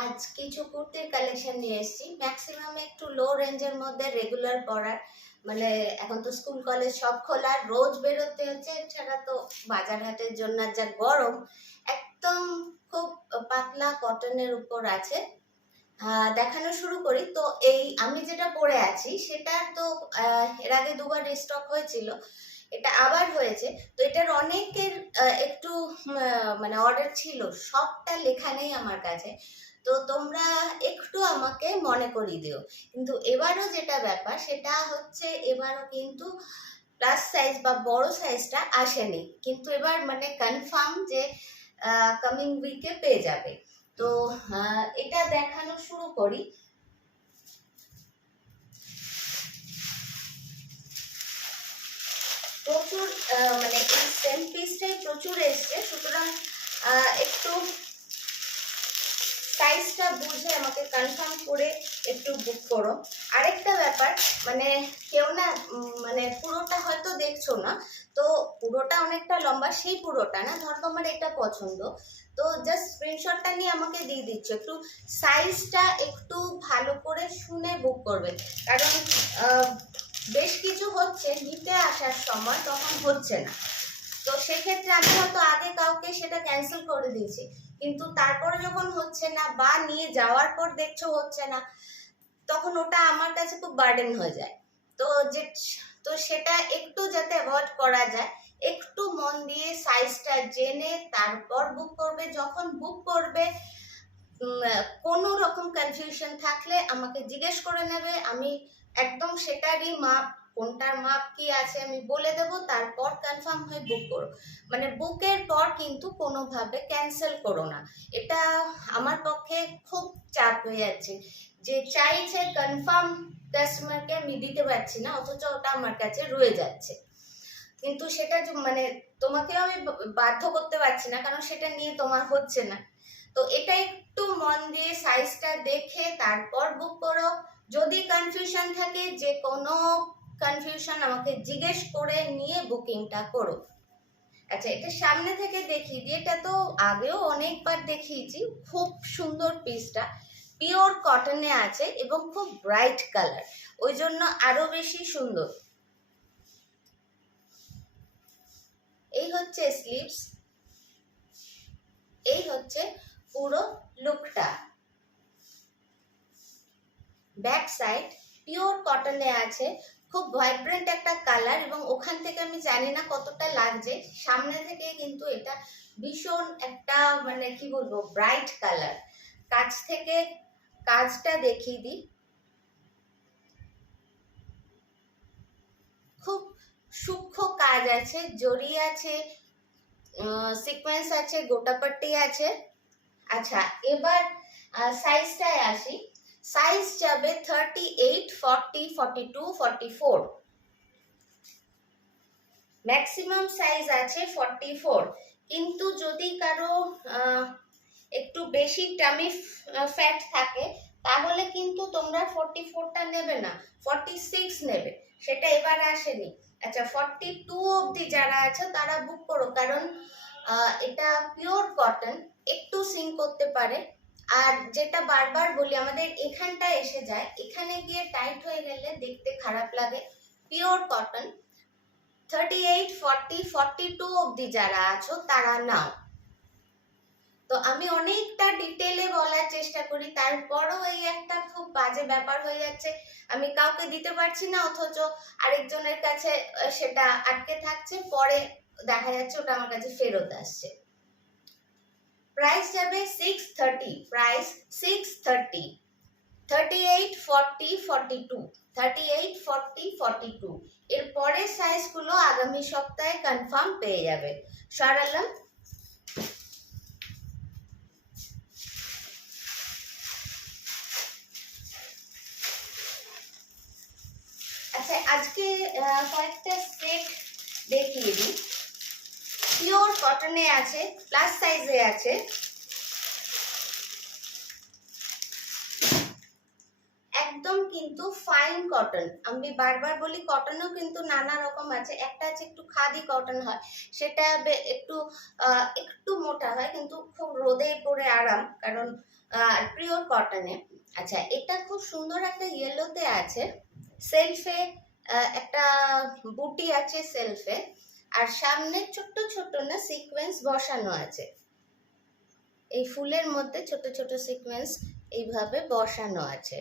আজ কিছু কুর্তির কালেকশন নিয়ে এসেছি, ম্যাক্সিমাম একটু লো রেঞ্জের মধ্যে রেগুলার পরার। মানে এখন তো স্কুল কলেজ সব খোলা, রোজ বেরোতে হচ্ছে, এছাড়া তো বাজার হাটের জন্য যা গরম, একদম খুব পাতলা কটনের উপর আছে। দেখানো শুরু করি। তো এই আমি যেটা পরে আছি সেটা তো এর আগে দুবার রিস্টক হয়েছিল, এটা আবার হয়েছে। তো এটার অনেকের একটু মানে অর্ডার ছিল, সবটা লেখা নেই আমার কাছে, তো তোমরা একটু আমাকে মনে করিয়ে দিও। কিন্তু এবারও যেটা ব্যাপার সেটা হচ্ছে, এবারও কিন্তু প্লাস সাইজ বা বড় সাইজটা আসেনি, কিন্তু এবার মানে কনফার্ম যে কামিং উইকে পেয়ে যাবে। তো এটা দেখানো শুরু করি। প্রচুর মানে এই সেম পিসটাই প্রচুর এসছে, সুতরাং একটু সাইজটা বুঝে আমাকে কনফার্ম করে একটু বুক করো। আরেকটা ব্যাপার, মানে কেউ না মানে পুরোটা হয়তো দেখছো না, তো পুরোটা অনেকটা লম্বা, সেই পুরোটা না, ধর তোমার এটা পছন্দ, তো জাস্ট স্ক্রিনশটটা নিয়ে আমাকে দিয়ে দিচ্ছ। একটু সাইজটা একটু ভালো করে শুনে বুক করবে, কারণ বেশ কিছু হচ্ছে নিতে আসার সময় তখন হচ্ছে না। তো সেক্ষেত্রে আমি হয়তো আগে কাউকে সেটা ক্যান্সেল করে দিয়েছি, কিন্তু তারপরে যখন হচ্ছে না বা নিয়ে যাওয়ার পর দেখছো হচ্ছে না, তখন ওটা আমার কাছে খুব বার্ডেন হয়ে যায়। তো যে তো সেটা একটু যাতে অ্যাভয়েড করা যায়, একটু মন দিয়ে সাইজটা জেনে তারপর বুক করবে। যখন বুক করবে কোনো রকম কনফিউশন থাকলে আমাকে জিজ্ঞেস করে নেবে, আমি একদম সেটারই মাপ, কোনটার মাপ কি আছে আমি বলে দেব, তারপর কনফার্ম হয়ে বুক করো। মানে বুকের পর কিন্তু কোনোভাবে ক্যান্সেল করো না, এটা আমার পক্ষে খুব চাপ হয়ে যাচ্ছে। যে চাইছে কনফার্ম কাস্টমারকে আমি দিতে পারছি না, অথচ ওটা আমার কাছে রয়ে যাচ্ছে। কিন্তু সেটা মানে তোমাকেও আমি বাধ্য করতে পারছি না, কারণ সেটা নিয়ে তোমার হচ্ছে না। তো এটা একটু মন দিয়ে সাইজটা দেখে তারপর বুক করো। যদি কনফিউশন থাকে, যে কোনো কনফিউশন আমাকে জিজ্ঞেস করে নিয়ে বুকিংটা করো। আচ্ছা, এটা সামনে থেকে দেখিয়ে দিই। এটা তো আগেও অনেকবার দেখিয়েছি। খুব সুন্দর পিসটা, পিওর কটনে আছে এবং খুব ব্রাইট কালার, ওই জন্য আরো বেশি সুন্দর। এই হচ্ছে স্লিভস, এই হচ্ছে পুরো লুকটা। ব্যাক সাইড পিওর কটনে আছে, খুব ভাইব্রেন্ট একটা কালার, এবং ওখান থেকে আমি জানি না কতটা লাগছে, সামনে থেকে কিন্তু এটা ভীষণ একটা মানে কি বলবো ব্রাইট কালার। কাছ থেকে কাজটা দেখিয়ে দিই, খুব সূক্ষ্ম কাজ আছে, জরি আছে, সিকোয়েন্স আছে, গোটাপট্টি আছে। আচ্ছা, এবার সাইজটায় আসি। সাইজ যাবে 38, 40, 42, 44, ম্যাক্সিমাম সাইজ আছে 44। কিন্তু যদি কারো একটু বেশি টামি ফ্যাট থাকে, তাহলে কিন্তু তোমরা 44টা নেবে না, 46 নেবে, সেটা এবার আসেনি। আচ্ছা, 42 অবধি যারা আছে তারা বুক করো, কারণ এটা পিওর কটন, একটু সিং করতে পারে। আর যেটা বারবার বলি, আমাদের এখানটা এসে যায়, এখানে গিয়ে টাইট হয়ে গেলে দেখতে খারাপ লাগে। পিওর কটন 38, 40, 42 অবধি যারা আছো তারা নাও। তো আমি অনেকটা ডিটেলে বলার চেষ্টা করি, তারপরও এই একটা খুব বাজে ব্যাপার হয়ে যাচ্ছে, আমি কাউকে দিতে পারছি না, অথচ আরেকজনের কাছে সেটা আটকে থাকছে, পরে দেখা যাচ্ছে ওটা আমার কাছে ফেরত আসছে। প্রাইস যাবে 630, প্রাইস 630, 38, 40, 42, 38, 40, 42। এর পরের সাইজগুলো আগামী সপ্তাহে কনফার্ম পেয়ে যাবে। সরালাম। আচ্ছা, আজকে কয়েকটা সেট দেখিয়ে দিই। পিওর কটনে আছে, প্লাস সাইজে আছে, একদম কিন্তু ফাইন কটন। আমি বারবার বলি কটনও কিন্তু নানা রকম আছে, একটা আছে একটু খাদি কটন হয়, সেটা একটু একটু মোটা হয়, কিন্তু খুব রোদে পড়ে আরাম, কারণ আর পিওর কটনে। আচ্ছা, এটা খুব সুন্দর একটা ইয়েলোতে আছে, সেলফে একটা বুটি আছে সেলফে, আর সামনে ছোট্ট ছোট্ট না সিকোয়েন্স বসানো আছে, এই ফুলের মধ্যে ছোট ছোট সিকোয়েন্স এইভাবে বসানো আছে।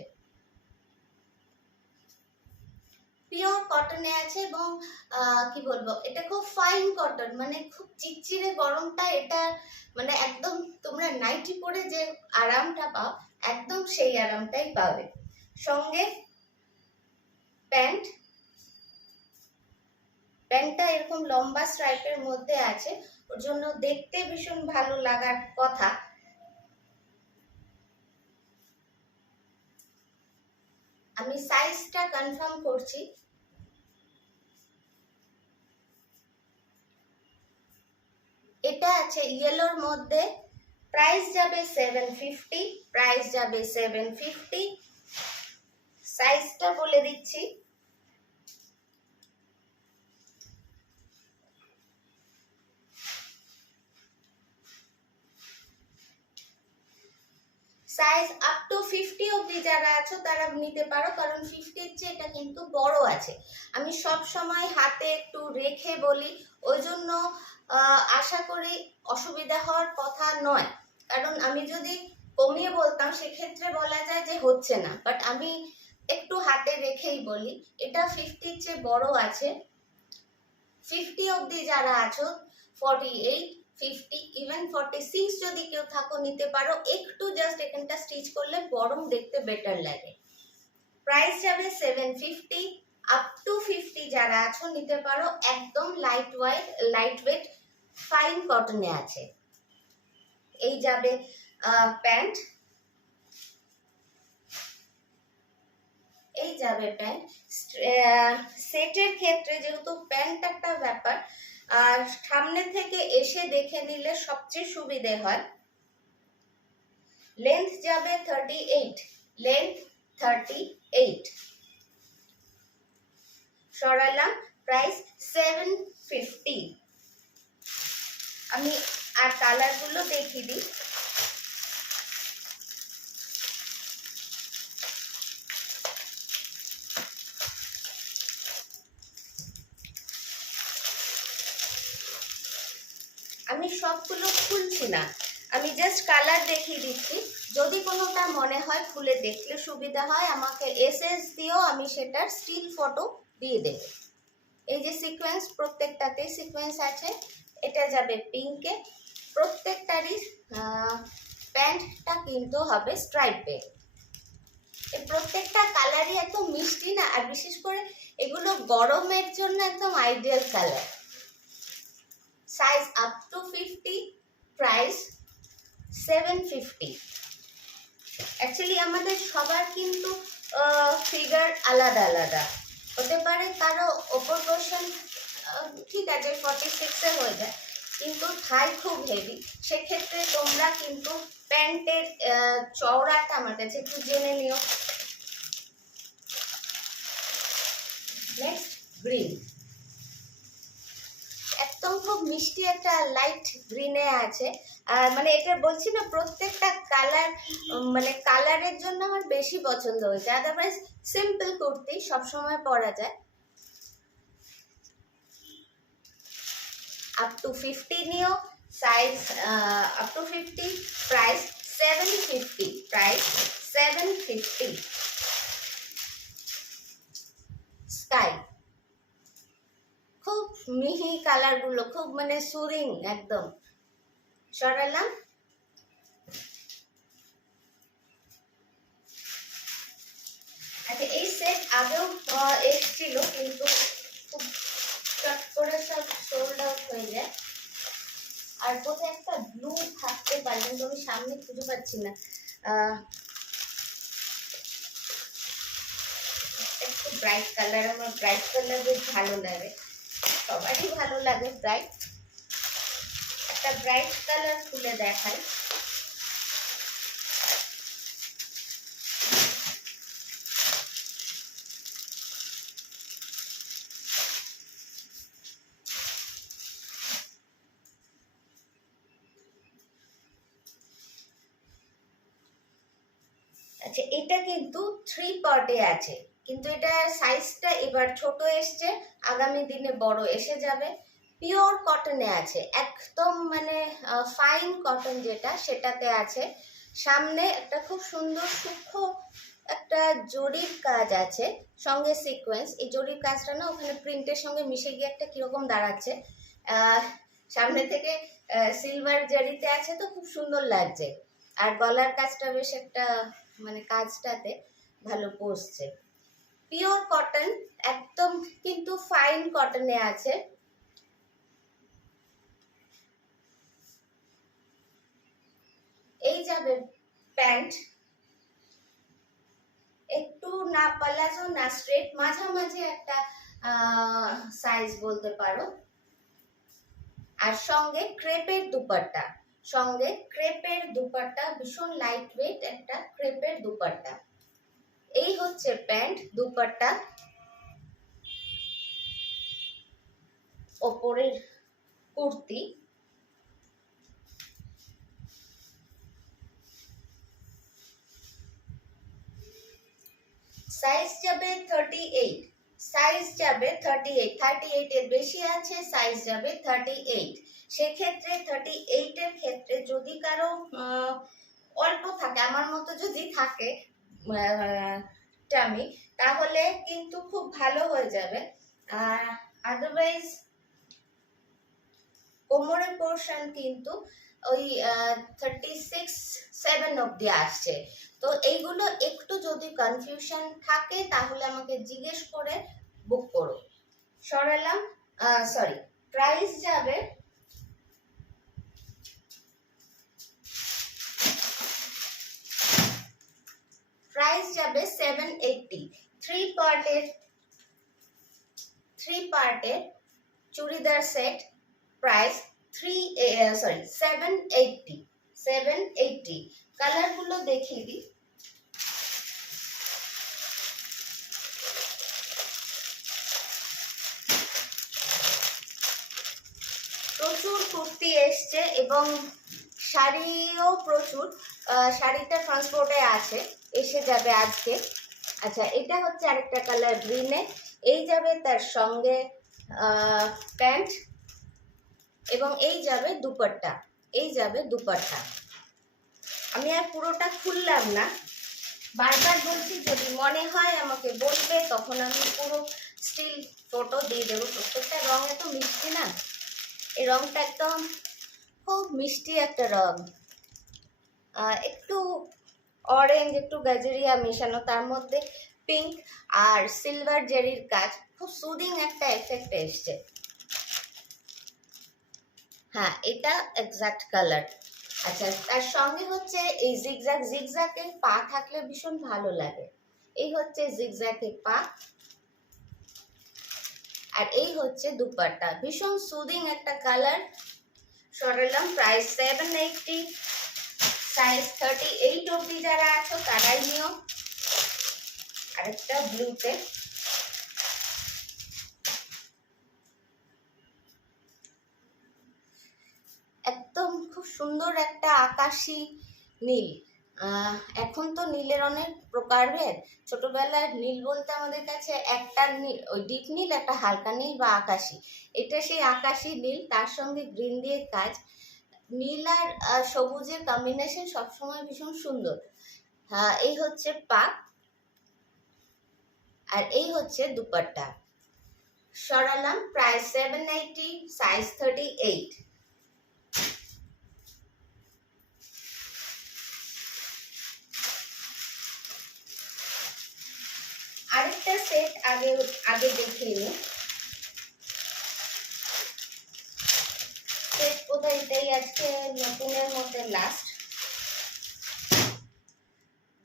পিওর কটনে আছে এবং কি বলবো, এটা খুব ফাইন কটন, মানে খুব চিরচিরে গরমটা এটা মানে একদম তোমরা নাইটি পরে যে আরামটা পাও একদম সেই আরামটাই পাবে। সঙ্গে প্যান্টটা এরকম লম্বা স্ট্রাইপের মধ্যে আছে, ওর জন্য দেখতে ভীষণ ভালো লাগার কথা। আমি সাইজটা কনফার্ম করছি, এটা আছে ইয়েলোর মধ্যে, প্রাইস যাবে 750, প্রাইস যাবে 750। সাইজটা বলে দিচ্ছি, সাইজ আপ টু 50 অবধি যারা আছো তারা নিতে পারো, কারণ 50-র চেয়ে এটা কিন্তু বড় আছে। আমি সব সময় হাতে একটু রেখে বলি, ওই জন্য আশা করি অসুবিধা হওয়ার কথা নয়, কারণ আমি যদি কমিয়ে বলতাম সেক্ষেত্রে বলা যায় যে হচ্ছে না, বাট আমি একটু হাতে রেখেই বলি। এটা 50-র চেয়ে বড় আছে, 50 অবধি যারা আছো, 48, 50, ইভেন 46 যদি কেউ থাকো নিতে পারো, একটু জাস্ট এখানটা স্টিচ করলে বরং দেখতে বেটার লাগে। প্রাইস যাবে 750, আপ টু 50 যারা আছো নিতে পারো, একদম লাইট ওয়েট ফাইন কটনে আছে। এই যাবে প্যান্ট, এই যাবে প্যান্ট। সেটের ক্ষেত্রে যেহেতু প্যান্ট একটা ব্যাপার, আর সামনে থেকে এসে দেখে নিলে সবচেয়ে সুবিধে হয়। লেন্থ যাবে 38, লেন্থ 38 সরালাম, প্রাইস 750। আমি আর কালারগুলো দেখিয়ে দিই। আমি সবগুলো খুলছি না, আমি জাস্ট কালার দেখিয়ে দিচ্ছি, যদি কোনোটা মনে হয় খুলে দেখলে সুবিধা হয় আমাকে এসএস দিও, আমি সেটার স্টিল ফটো দিয়ে দেব। এই যে সিকোয়েন্স, প্রত্যেকটাতেই সিকোয়েন্স আছে, এটা যাবে পিঙ্কে, প্রত্যেকটারই প্যান্টটা কিন্তু হবে স্ট্রাইপে। এই প্রত্যেকটা কালারই এত মিষ্টি না, আর বিশেষ করে এগুলো গরমের জন্য একদম ideal colour. Size up two 50, price 750। Actually আমাদের সবার কিন্তু ফিগার আলাদা আলাদা হতে পারে, কারো ওপর পোর্শন ঠিক আছে 46-এ হয়ে যায়, কিন্তু থাই খুব হেভি, সেক্ষেত্রে তোমরা কিন্তু প্যান্টের চওড়াটা আমার কাছে একটু জেনে নিও। নেক্সট গ্রিন, একদম খুব মিষ্টি একটা লাইট গ্রিনে আছে, আর মানে এটা বলছি না প্রত্যেকটা কালার, মানে কালারের জন্য আমার বেশি পছন্দ হয়েছে, আদারওয়াইজ সিম্পল কুর্তি সবসময় পরা যায়। আপ টু 50 নিও, size up two 50, price 750, price 750। Sky, খুব মিহি কালারগুলো, খুব মানে সুরিং একদম। সরালাম, আচ্ছা এই সেট আগেও এসেছিল, কিন্তু খুব চট করে সব সোল্ড আউট হয়ে যায়। আর কোথায় একটা ব্লু থাকতে পারে, কিন্তু আমি সামনে খুঁজে পাচ্ছি না। একটু ব্রাইট কালার, আমার ব্রাইট কালার বেশ ভালো লাগে, সবারই ভালো লাগে ব্রাইট। একটা ব্রাইট কালার খুলে দেখাই। আচ্ছা, এটা কিন্তু 3 পার্টে আছে, কিন্তু এটা সাইজটা এবার ছোট এসছে, আগামী দিনে বড় এসে যাবে। পিওর কটনে আছে, একদম মানে ফাইন কটন যেটা সেটাতে আছে। সামনে একটা খুব সুন্দর সূক্ষ্ম একটা জরির কাজ আছে, সঙ্গে সিকোয়েন্স। এই জরির কাজটা না ওখানে প্রিন্টের সঙ্গে মিশে গিয়ে একটা কিরকম দাঁড়াচ্ছে। সামনে থেকে সিলভার জারিতে আছে, তো খুব সুন্দর লাগছে। আর গলার কাজটা বেশ একটা মানে কাজটাতে ভালো বসছে। পিওর কটন একদম, কিন্তু ফাইন কটনে আছে। এই যাবে প্যান্ট, একটু না পালাজো না স্ট্রেট, মাঝামাঝি একটা সাইজ বলতে পারো। আর সঙ্গে ক্রেপের দুপাট্টা, সঙ্গে ক্রেপের দুপাট্টা, ভীষণ লাইট ওয়েট একটা ক্রেপের দুপাট্টা। এই হচ্ছে প্যান্ট, দুপাট্টা, ওপরের কুর্তি। সাইজ যাবে 38, সাইজ যাবে 38 এর বেশি আছে, সাইজ যাবে 38। সেক্ষেত্রে 38 এর ক্ষেত্রে যদি কারো অল্প থাকে, আমার মতো যদি থাকে টামি, তাহলে কিন্তু খুব ভালো হয়ে যাবে। আদারওয়াইজ কোমরের পোর্শন কিন্তু ওই 36-7 অব্দি আসছে। তো এইগুলো একটু যদি কনফিউশন থাকে তাহলে আমাকে জিজ্ঞেস করে বুক করো। সরালাম, সরি, প্রাইস যাবে প্রাইস যাবে 780। 3 পার্টের চুড়িদার সেট, প্রাইস 780। কালারগুলো দেখিয়ে দিই। প্রচুর কুর্তি এসছে এবং শাড়িও প্রচুর। শাড়িটা ট্রান্সপোর্টে আছে, এসে যাবে আজকে। আচ্ছা, এটা হচ্ছে আরেকটা কালার গ্রিনে। এই যাবে তার সঙ্গে প্যান্ট, এবং এই যাবে দুপাট্টা। এই যাবে দুপাট্টা। আমি আর পুরোটা খুললাম না, বারবার বলছি যদি মনে হয় আমাকে বলবে, তখন আমি পুরো স্টিল ফটো দিয়ে দেবো। প্রত্যেকটা রং এত মিষ্টি না, এই রংটা একদম খুব মিষ্টি একটা রং, একটু অরেঞ্জ, একটু গাজরিয়া মেশানো, তার মধ্যে পিঙ্ক আর সিলভার জেরির কাজ, খুব সুদিং একটা এফেক্ট এসছে। হ্যাঁ, এটা এক্সাক্ট কালার। আচ্ছা, তার সঙ্গে হচ্ছে এই জিগজ্যাগের পা থাকলে ভীষণ ভালো লাগে। এই হচ্ছে জিগজ্যাগের পা, আর এই হচ্ছে দুপাট্টা, ভীষণ সুদিং একটা কালার। সরালাম, প্রাইস 780, সাইজ 38 অবধি যারা আছো তারাই নিও। আরেকটা ব্লুতে, একদম খুব সুন্দর একটা আকাশি নীল। এখন তো নীলের অনেক প্রকারভেদ। ছোটবেলায় নীল বলতে আমাদের কাছে একটা নীল, ওই ডিপ নীল, একটা হালকা নীল বা আকাশি। এটা সেই আকাশি নীল, তার সঙ্গে গ্রিন দিয়ে কাজ। নীল আর সবুজের কম্বিনেশন সবসময় ভীষণ সুন্দর। এই হচ্ছে পা, আর এই হচ্ছে দুপাট্টা। সরালাম, price 780, size 38। আরেকটা সেট আগে দেখিয়ে নিই। সেট বোধহয় এটাই আজকে নতুনের মধ্যে লাস্ট।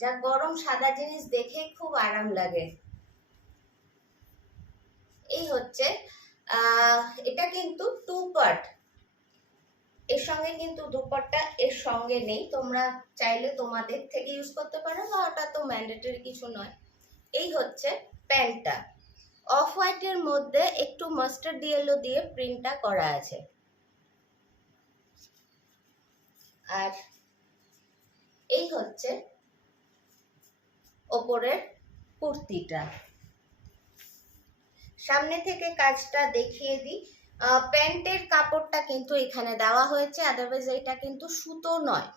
যা গরম সাদা জিনিস দেখে খুব আরাম লাগে। এই হচ্ছে এটা কিন্তু 2 পার্ট, এর সঙ্গে কিন্তু দুপাট্টা এর সঙ্গে নেই। তোমরা চাইলে তোমাদের থেকে ইউজ করতে পারো, বা ওটা তো ম্যান্ডেটরি কিছু নয়। এই হচ্ছে প্যান্টটা, অফ হোয়াইটের মধ্যে একটু মাস্টার্ড ইয়েলো দিয়ে প্রিন্টটা করা আছে। আর এই হচ্ছে ওপরের কুর্তিটা। সামনে থেকে কাজটা দেখিয়ে দিই। প্যান্টের কাপড়টা কিন্তু এখানে দেওয়া হয়েছে, আদারওয়াইজ এটা কিন্তু সুতো নয়,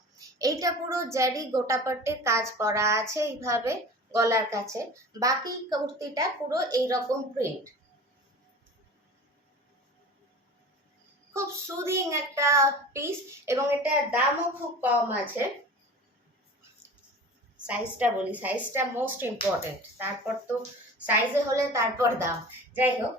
এইটা পুরো জারি গোটাপট্টির কাজ করা আছে এইভাবে গলার কাছে। বাকি কুর্তিটা পুরো এইরকম প্রিন্ট। খুব সুদিং একটা পিস এবং এটার দামও খুব কম আছে। সাইজটা বলি, সাইজটা মোস্ট ইম্পর্টেন্ট, তারপর তো সাইজে হলে তারপর দাম। যাই হোক,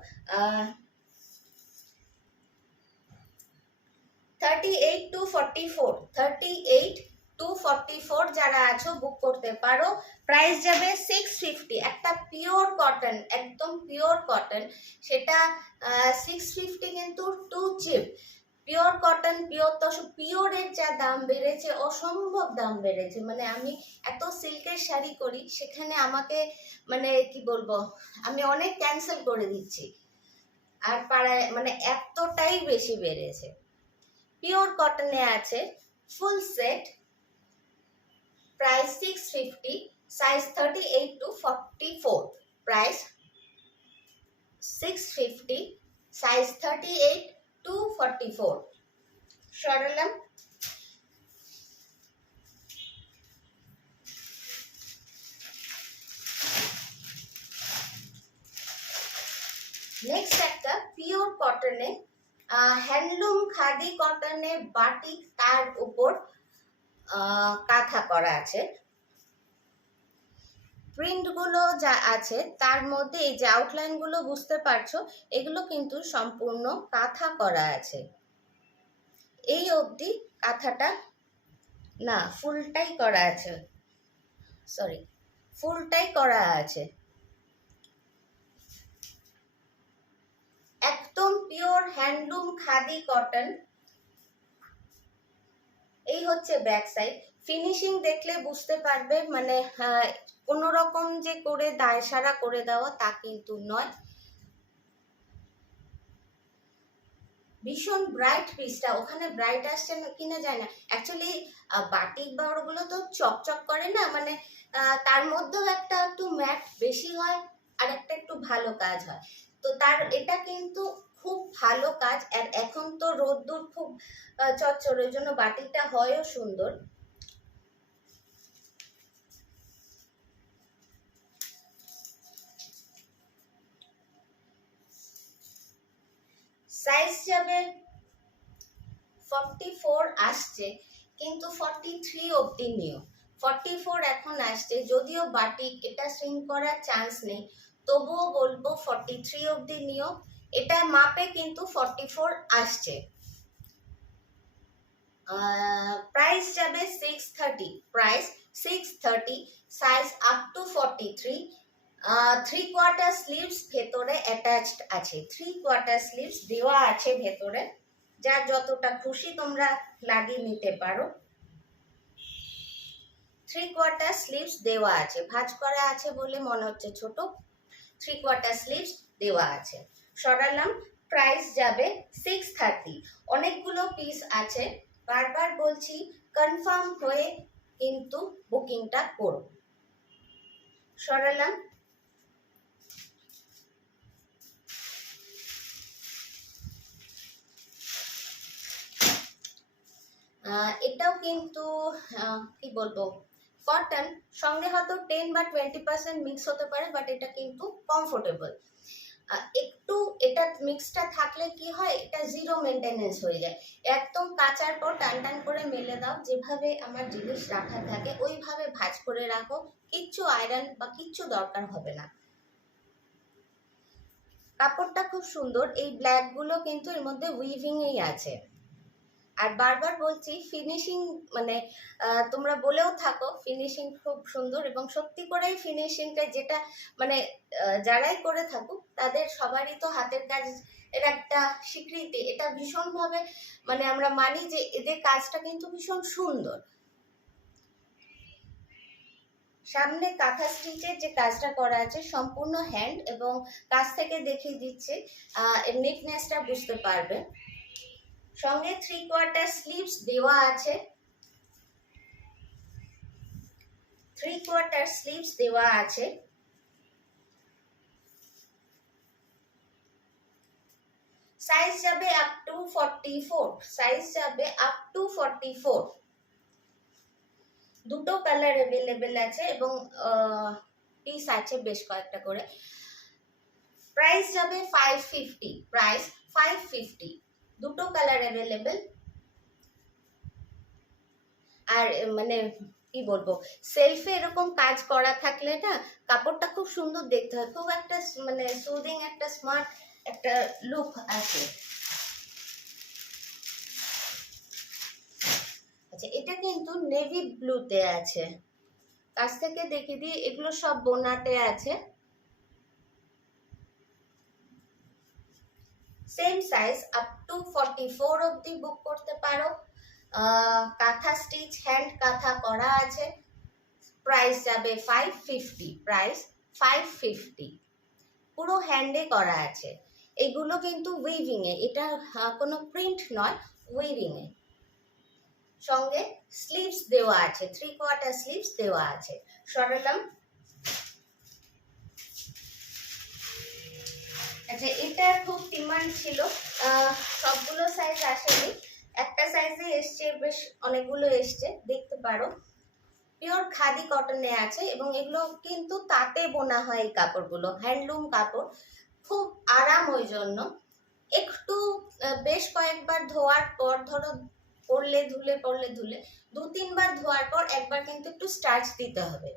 38 to 44, 38 to 44 যারা আছো বুক করতে পারো। প্রাইস যাবে 650। একটা পিওর কটন, একদম পিওর কটন, সেটা 650 কিন্তু too cheap. Pure cotton, pure তো পিওরের যা দাম বেড়েছে, অসম্ভব দাম বেড়েছে। মানে আমি এত সিল্কের শাড়ি করি, সেখানে আমাকে মানে কি বলবো, আমি অনেক ক্যান্সেল করে দিচ্ছি, আর পাড়ায় মানে এতটাই বেশি বেড়েছে। পিওর কটনে আছে full set, price 650, size 38 to 44, price 650, size 38 to 44। সরালাম। নেক্সট একটা পিওর কটনে, হ্যান্ডলুম খাদি কটনে বাটিক, তার উপর কাঁথা করা আছে। প্রিন্টগুলো যা আছে তার মধ্যে এই যে আউটলাইনগুলো বুঝতে পারছো, এগুলো কিন্তু সম্পূর্ণ কাঁথা করা আছে। এই অবধি কাঁথাটা না, ফুলটাই করা আছে, সরি, ফুলটাই করা আছে। একদম পিওর হ্যান্ডলুম খাদি কটন। এই হচ্ছে ব্যাক সাইড। ফিনিশিং দেখলে বুঝতে পারবে, মানে কোনো রকম যে করে দায়সারা করে দেওয়া তা কিন্তু নয়। ভীষণ ব্রাইট পিসটা, ওখানে ব্রাইট আসছে কিনা যায় না, অ্যাকচুয়ালি বাটিক বা ওগুলো তো চকচক করে না, মানে তার মধ্যেও একটা একটু ম্যাট বেশি হয় আর একটা একটু ভালো কাজ হয়। তো তার এটা কিন্তু খুব ভালো কাজ, আর এখন তো রোদ্দুর খুব চচ্চর, ওই জন্য বাটিকটা হয়ও সুন্দর। সাইজ যাবে 44 আসছে, কিন্তু 43 অবধি নিও। 44 এখন আসছে, যদিও বাটিক, এটা শ্রিঙ্ক করার চান্স নেই, তবুও বলবো 43 অবধি নিও। এটা মাপে কিন্তু 44 আসছে। প্রাইস যাবে 630, price 630, size up two 43। 3/4 sleeves ভেতরে অ্যাটাচড আছে, 3/4 স্লিভস দেওয়া আছে ভেতরে, যার যতটা খুশি তোমরা লাগিয়ে নিতে পারো। 3/4 স্লিভস দেওয়া আছে, ভাঁজ করা আছে বলে মনে হচ্ছে ছোট, 3/4 স্লিভস দেওয়া আছে। সরালাম। প্রাইস যাবে 630। অনেকগুলো পিস আছে, বারবার বলছি কনফার্ম হয়ে কিন্তু বুকিংটা করো। সরালাম। এটাও কিন্তু কি বলবো, কটন, সঙ্গে হয়তো 10 বা 20% মিক্স হতে পারে, বাট এটা কিন্তু কমফোর্টেবল। একটু এটা মিক্সটা থাকলে কি হয়, এটা জিরো মেনটেনেন্স হয়ে যায়। একদম কাচার পর টান টান করে মেলে দাও, যেভাবে আমার জিনিস রাখা থাকে ওইভাবে ভাঁজ করে রাখো, কিচ্ছু আয়রন বা কিচ্ছু দরকার হবে না। কাপড়টা খুব সুন্দর, এই ব্ল্যাক গুলো কিন্তু এর মধ্যে উইভিং এই আছে। আর বারবার বলছি ফিনিশিং, মানে তোমরা বলেও থাকো ফিনিশিং খুব সুন্দর, এবং সত্যি করেই ফিনিশিংটা যেটা মানে যারাই করে থাকুক তাদের সবারই তো হাতের কাজ এর একটা স্বীকৃতি, এটা ভীষণভাবে মানে আমরা মানি যে এদের কাজটা কিন্তু ভীষণ সুন্দর। সামনে কাঁথা স্টিচের যে কাজটা করা আছে সম্পূর্ণ হ্যান্ড, এবং কাছ থেকে দেখিয়ে দিচ্ছে, এর নিটনেসটা বুঝতে পারবে। সঙ্গে 3/4 স্লিভস দেওয়া আছে। 3/4 স্লিভস দেওয়া আছে। সাইজ যাবে আপ টু 44, সাইজ যাবে আপ টু 44। দুটো কালার অ্যাভেলেবেল আছে এবং পিস আছে বেশ কয়েকটা করে। প্রাইস যাবে 550, প্রাইস 550, দুটো কালার অ্যাভেলেবেল। আর মানে কি বলবো, সেলফে এরকম কাজ করা থাকলে না কাপড়টা খুব সুন্দর দেখতে হয়, খুব একটা মানে সুদিং একটা স্মার্ট একটা লুক আসে। আচ্ছা, এটা কিন্তু নেভি ব্লুতে আছে, কাছ থেকে দেখিয়ে দিই, এগুলো সব বোনাতে আছে। সেম সাইজ আপ টু 44 অবধি বুক করতে পারো। কাঁথা স্টিচ, হ্যান্ড কাঁথা করা আছে। প্রাইস যাবে 550, প্রাইস 550, পুরো হ্যান্ডে করা আছে। এগুলো কিন্তু উইভিং এ, এটা কোনো প্রিন্ট নয়, উইভিং এ। সঙ্গে স্লিভস দেওয়া আছে, 3/4 স্লিভস দেওয়া আছে। সরালাম। আচ্ছা, এটার খুব ডিমান্ড ছিল, সবগুলো সাইজ আসেনি, একটা সাইজে এসছে, বেশ অনেকগুলো এসছে, দেখতে পারো। পিওর খাদি কটনে আছে এবং এগুলো কিন্তু তাঁতে বোনা হয়, এই কাপড়গুলো হ্যান্ডলুম কাপড়, খুব আরাম। ওই জন্য একটু বেশ কয়েকবার ধোয়ার পর, ধরো পরলে ধুলে 2-3 বার ধোয়ার পর একবার কিন্তু একটু স্টার্চ দিতে হবে।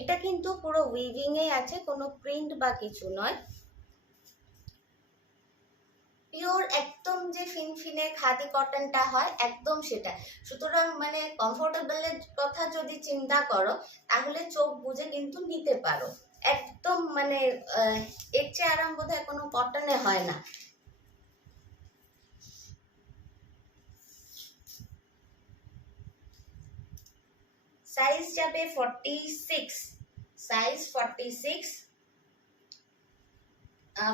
এটা কিন্তু পুরো উইভিং এ আছে, কোনো প্রিন্ট বা কিছু নয়, পিওর একদম যে ফিনফিনে খাদি কটনটা হয় একদম সেটা। সুতরাং মানে কমফোর্টেবলের কথা যদি চিন্তা করো তাহলে চোখ বুজে কিন্তু নিতে পারো, একদম মানে এর চেয়ে আরাম বোধহয় কোনো কটনে হয় না। সাইজ যাবে 46, সাইজ 46,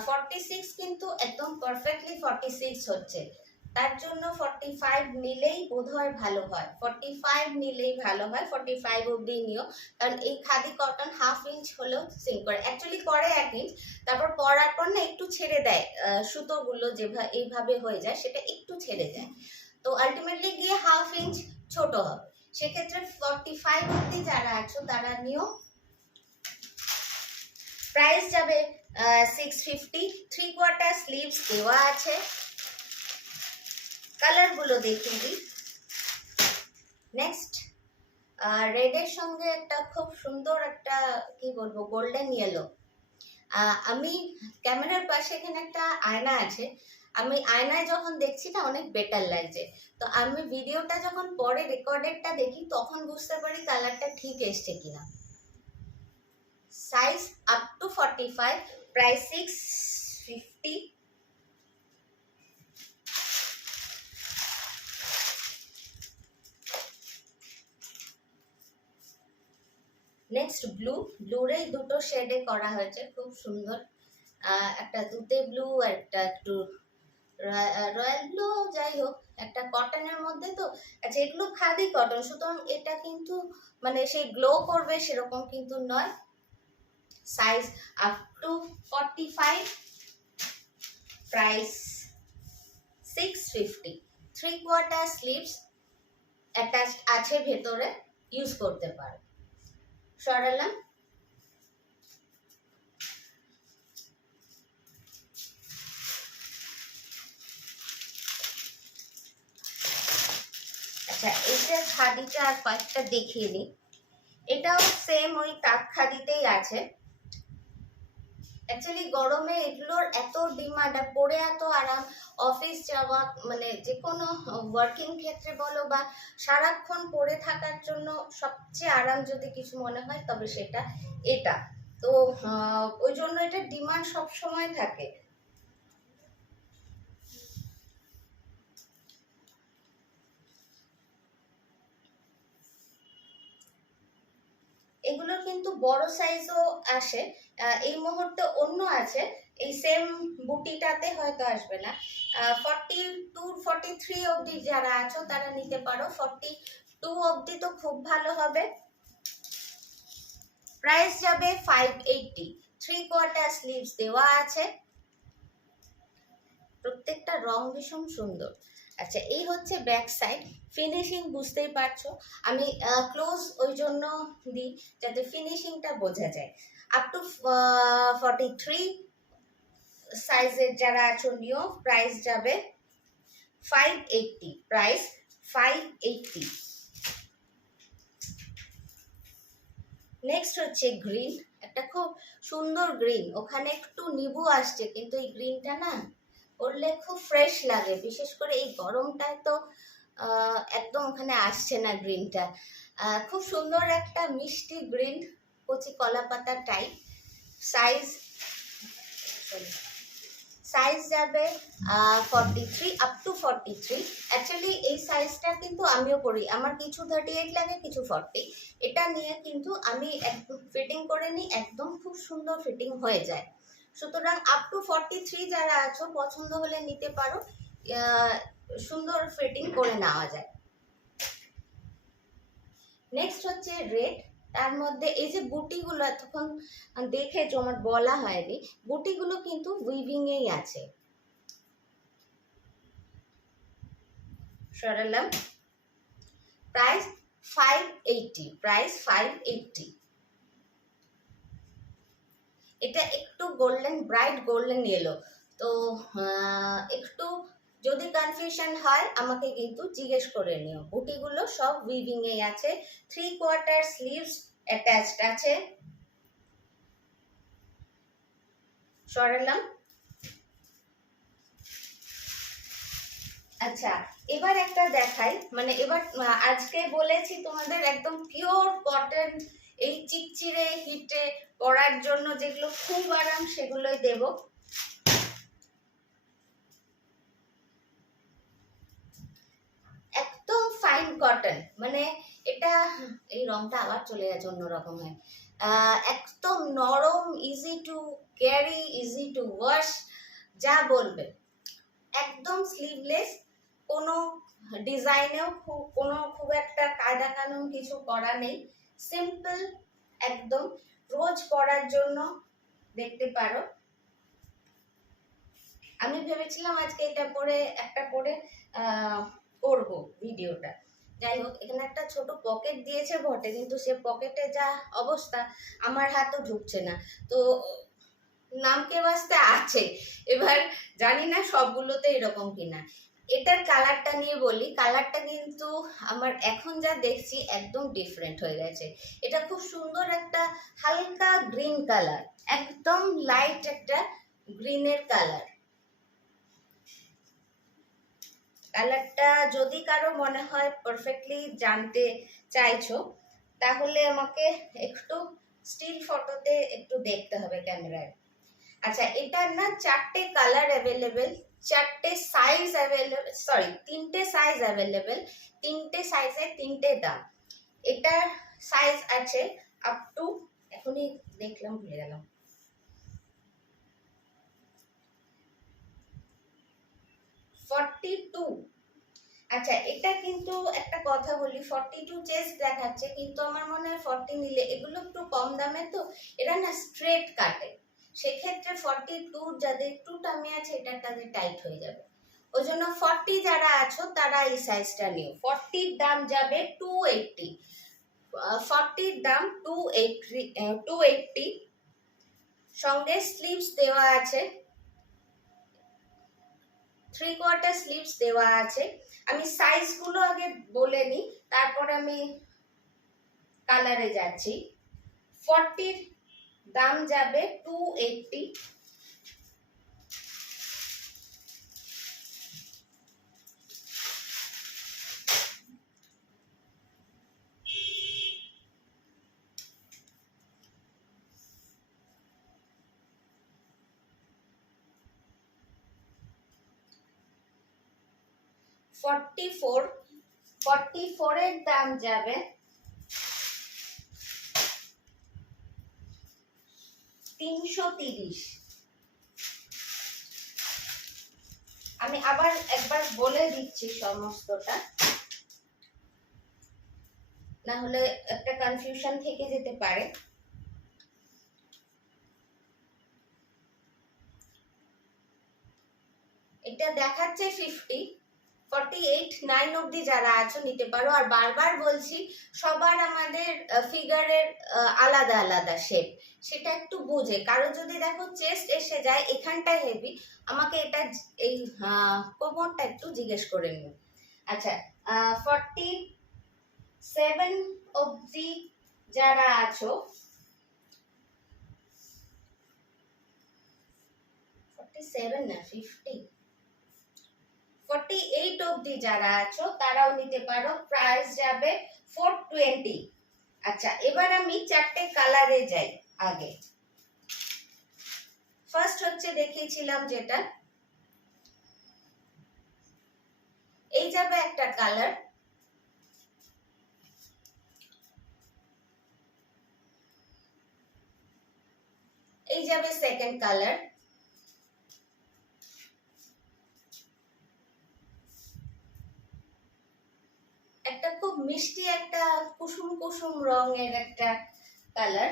46 কিন্তু একদম পারফেক্টলি 46 হচ্ছে, তার জন্য 45 নিলেই বোধহয় ভালো হয়, 45 নিলেই ভালো হয়, 45 অবধি নিও। কারণ এই খাদি কটন 1/2 ইঞ্চ হলেও সিং করে, অ্যাকচুয়ালি করে 1 ইঞ্চ, তারপর পরার পর না একটু ছেড়ে দেয়, সুতোগুলো যেভাবে এইভাবে হয়ে যায় সেটা একটু ছেড়ে যায়, তো আলটিমেটলি গিয়ে 1/2 ইঞ্চ ছোট হবে। সেক্ষেত্রে 45 অবধি যারা আছো তারা নিও। প্রাইস যাবে 650, 3/4 স্লিভস দেওয়া আছে। কালার গুলো দেখিয়ে দিই। নেক্সট রেডের সঙ্গে একটা খুব সুন্দর একটা কি বলবো গোল্ডেন ইয়েলো। আমি ক্যামেরার পাশে এখানে একটা আয়না আছে, আমি আয়নায় যখন দেখছি না অনেক বেটার লাগছে, তো আমি ভিডিওটা যখন পরে রেকর্ডেডটা দেখি তখন বুঝতে পারি কালারটা ঠিক এসছে কিনা। Size up to 45, price 650। Next ব্লুর এই দুটো শেডে করা হয়েছে, খুব সুন্দর, একটা তুতে ব্লু আর একটা একটু রয়্যাল ব্লু, যাই হোক একটা কটনের মধ্যে তো। আচ্ছা, এগুলো খাদি কটন, সুতরাং এটা কিন্তু মানে সেই গ্লো করবে সেরকম কিন্তু নয়। Size up to 45, price 650, 3/4 sleeves attached আছে ভেতরে, ইউজ করতে পারো। সরালাম। আচ্ছা, এইটা খাদিটা আর কয়েকটা দেখিয়ে নিই। এটাও সেম ওই তাঁত খাদিতেই আছে। অ্যাকচুয়ালি গরমে এগুলোর এত ডিমান্ড, আর পরে এত আরাম, অফিস যাওয়া মানে যে কোনো ওয়ার্কিং ক্ষেত্রে বলো বা সারাক্ষণ পরে থাকার জন্য সবচেয়ে আরাম যদি কিছু মনে হয় তবে সেটা এটা। তো ওই জন্য এটার ডিমান্ড সব সময় থাকে। এগুলোর কিন্তু বড় সাইজও আসে, এই মুহূর্তে অন্য আছে, এই সেম বুটিটাতে হয়তো আসবে না। 42, 43 অবধি যারা আছো তারা নিতে পারো, 40 2 অবধি তো খুব ভালো হবে। প্রাইস যাবে 580। 3/4 স্লিভস দেওয়া আছে, প্রত্যেকটা রং ভীষণ সুন্দর। আচ্ছা, এই হচ্ছে ব্যাক সাইড। ফিনিশিং বুঝতেই পারছো, আমি ক্লোজ ওই জন্য দিই যাতে ফিনিশিংটা বোঝা যায়। আপ টু 43 সাইজের যারা আছো নিও। প্রাইস যাবে 580। প্রাইস 580। নেক্সট হচ্ছে গ্রিন, একটা খুব সুন্দর গ্রিন। ওখানে একটু নিবু আসছে, কিন্তু এই গ্রিনটা না পরলে খুব ফ্রেশ লাগে, বিশেষ করে এই গরমটায় তো একদম ওখানে আসছে না গ্রিনটা। খুব সুন্দর একটা মিষ্টি গ্রিন, কচি কলা পাতা টাইপ। সাইজ সাইজ যাবে 43, আপ টু 43। অ্যাকচুয়ালি এই সাইজটা কিন্তু আমিও পরি, আমার কিছু 38 লাগে, কিছু 40। এটা নিয়ে কিন্তু আমি একদম ফিটিং করে নিই, একদম খুব সুন্দর ফিটিং হয়ে যায়। সুতরাং আপ টু 43 যারা আছো, পছন্দ হলে নিতে পারো, সুন্দর ফিটিং করে নেওয়া যায়। নেক্সট হচ্ছে রেড, তার মধ্যে এই যে বুটিগুলো এতক্ষণ দেখেছো, আমার বলা হয়নি, বুটিগুলো কিন্তু উইভিং এই আছে। সরালাম। প্রাইস 580। প্রাইস 580। এটা একটু গোল্ডেন, ব্রাইট গোল্ডেন ইয়েলো, তো একটু যদি কনফিউশন হয় আমাকে কিন্তু জিজ্ঞেস করে নিও। বুটিগুলো সব উইভিং এ আছে। 3/4 স্লিভস অ্যাটাচড আছে। সরালাম। আচ্ছা, এবার একটা দেখাই, মানে এবার আজকে বলেছি তোমাদের একদম পিওর কটন, এই চিকচিরে হিটে পরার জন্য যেগুলো খুব আরাম সেগুলোই দেব। একদম ফাইন কটন, মানে এটা, এই রংটা আবার চলে গেছে অন্যরকম হয়। একদম নরম, easy to carry, easy to wash, যা বলবে। একদম স্লিভলেস, কোনো ডিজাইনেও খুব একটা কায়দা কানুন কিছু করা নেই, সিম্পল একদম, রোজ পরার জন্য দেখতে পারো। আমি ভেবেছিলাম আজকে এটা পরে একটা পরে করব ভিডিওটা। যাই হোক, এখানে একটা ছোট পকেট দিয়েছে বটে, কিন্তু সে পকেটে যা অবস্থা, আমার হাতও ঢুকছে না, তো নামকে বাস্তে আছে। এবার জানি না সবগুলোতে এরকম কিনা। এটার কালারটা নিয়ে বলি, কালারটা কিন্তু আমার এখন যা দেখছি একদম ডিফারেন্ট হয়ে গেছে। এটা খুব সুন্দর একটা হালকা গ্রিন কালার, একদম লাইট একটা গ্রিনের কালার। কালারটা যদি কারো মনে হয় পারফেক্টলি জানতে চাইছো, তাহলে আমাকে একটু স্টিল ফটোতে একটু দেখতে হবে ক্যামেরায়। আচ্ছা, এটার না 4টে কালার অ্যাভেলেবেল, 4টে সাইজ অ্যাভেলেবেল, সরি 3টে সাইজ অ্যাভেলেবেল, 3টে সাইজে 3টে দাম। এটার সাইজ আছে আপ টু, এখনই দেখলাম ভুলে গেলাম, 42। আচ্ছা, এটা কিন্তু একটা কথা বলি, 42 চেস্ট দেখাচ্ছে, কিন্তু আমার মনে হয় 40 নিলে, এগুলো একটু কম দামে তো, এরা না স্ট্রেট কাটে, সেক্ষেত্রে 42 যাদের একটু টামে আছে, এটা তাদের টাইট হয়ে যাবে। ওই জন্য 40 যারা আছো তারা এই সাইজটা নিও। 40 দাম যাবে 280। 40 দাম 280। সঙ্গে স্লিভস দেওয়া আছে, 3/4 স্লিভস দেওয়া আছে। আমি সাইজগুলো আগে বলে নিই, তারপর আমি কালারে যাচ্ছি। 40 দাম যাবে 280। এর দাম যাবে 330। আমি আবার একবার বলে দিচ্ছি সমস্তটা। না হলে একটা কনফিউশন থেকে যেতে পারে। এটা দেখাচ্ছে 50, 48, 9 অবধি যারা আছো নিতে পারো। আর বারবার বলছি সবার আমাদের ফিগারের আলাদা আলাদা শেপ, সেটা একটু বুঝে। কারো যদি দেখো চেস্ট এসে যায় এখানটা হেভি, আমাকে এটা এই কোমরটা একটু জিজ্ঞেস করে নিও। আচ্ছা, 47 অবধি যারা আছো, 47 না 50, 48 অবধি যারা আছো তারাও নিতে পারো। প্রাইস যাবে 420। আচ্ছা, এবার আমি চারটে কালারে যাই। আগে ফার্স্ট হচ্ছে দেখিয়েছিলাম যেটা, এই যাবে একটা কালার, এই যাবে সেকেন্ড কালার, একটা খুব মিষ্টি একটা কুসুম কুসুম রঙের একটা কালার,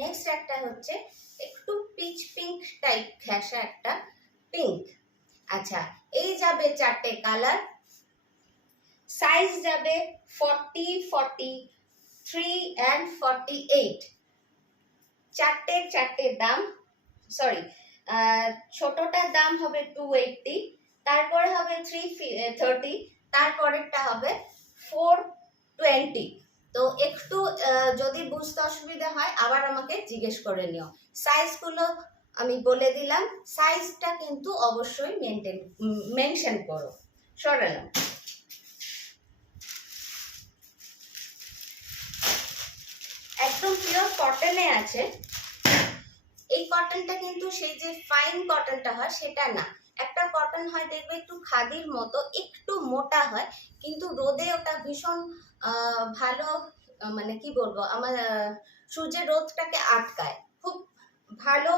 নেক্সট একটা হচ্ছে একটু পিচ পিঙ্ক টাইপ ঘেঁষা একটা পিঙ্ক। আচ্ছা, এই যাবে চারটে কালার, সাইজ যাবে 40, 43 and 48। চারটে দাম, সরি, ছোটটার দাম হবে 280, তারপরে হবে 330, তারপরেরটা হবে 420। তো একটু যদি বুঝতে অসুবিধা হয় আবার আমাকে জিজ্ঞেস করে নিও। সাইজগুলো আমি বলে দিলাম, সাইজটা কিন্তু অবশ্যই মেনশন করো। সরানো, একদম পিওর কটনে আছে। এই কটনটা কিন্তু সেই যে ফাইন কটনটা হয় সেটা না, একটা কটন হয় দেখবে একটু খাদির মতো, একটু মোটা হয়, কিন্তু রোদে ওটা ভীষণ ভালো, মানে কি বলবো, আমার সূর্যের রোদটাকে আটকায় খুব ভালো,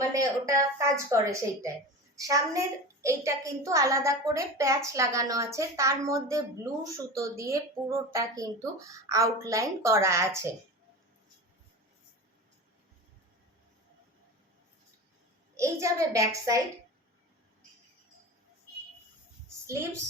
মানে ওটা কাজ করে সেইটায়। সামনের এইটা কিন্তু আলাদা করে প্যাচ লাগানো আছে, তার মধ্যে ব্লু সুতো দিয়ে পুরোটা কিন্তু আউটলাইন করা আছে। এই যাবে ব্যাক সাইড, স্লিভস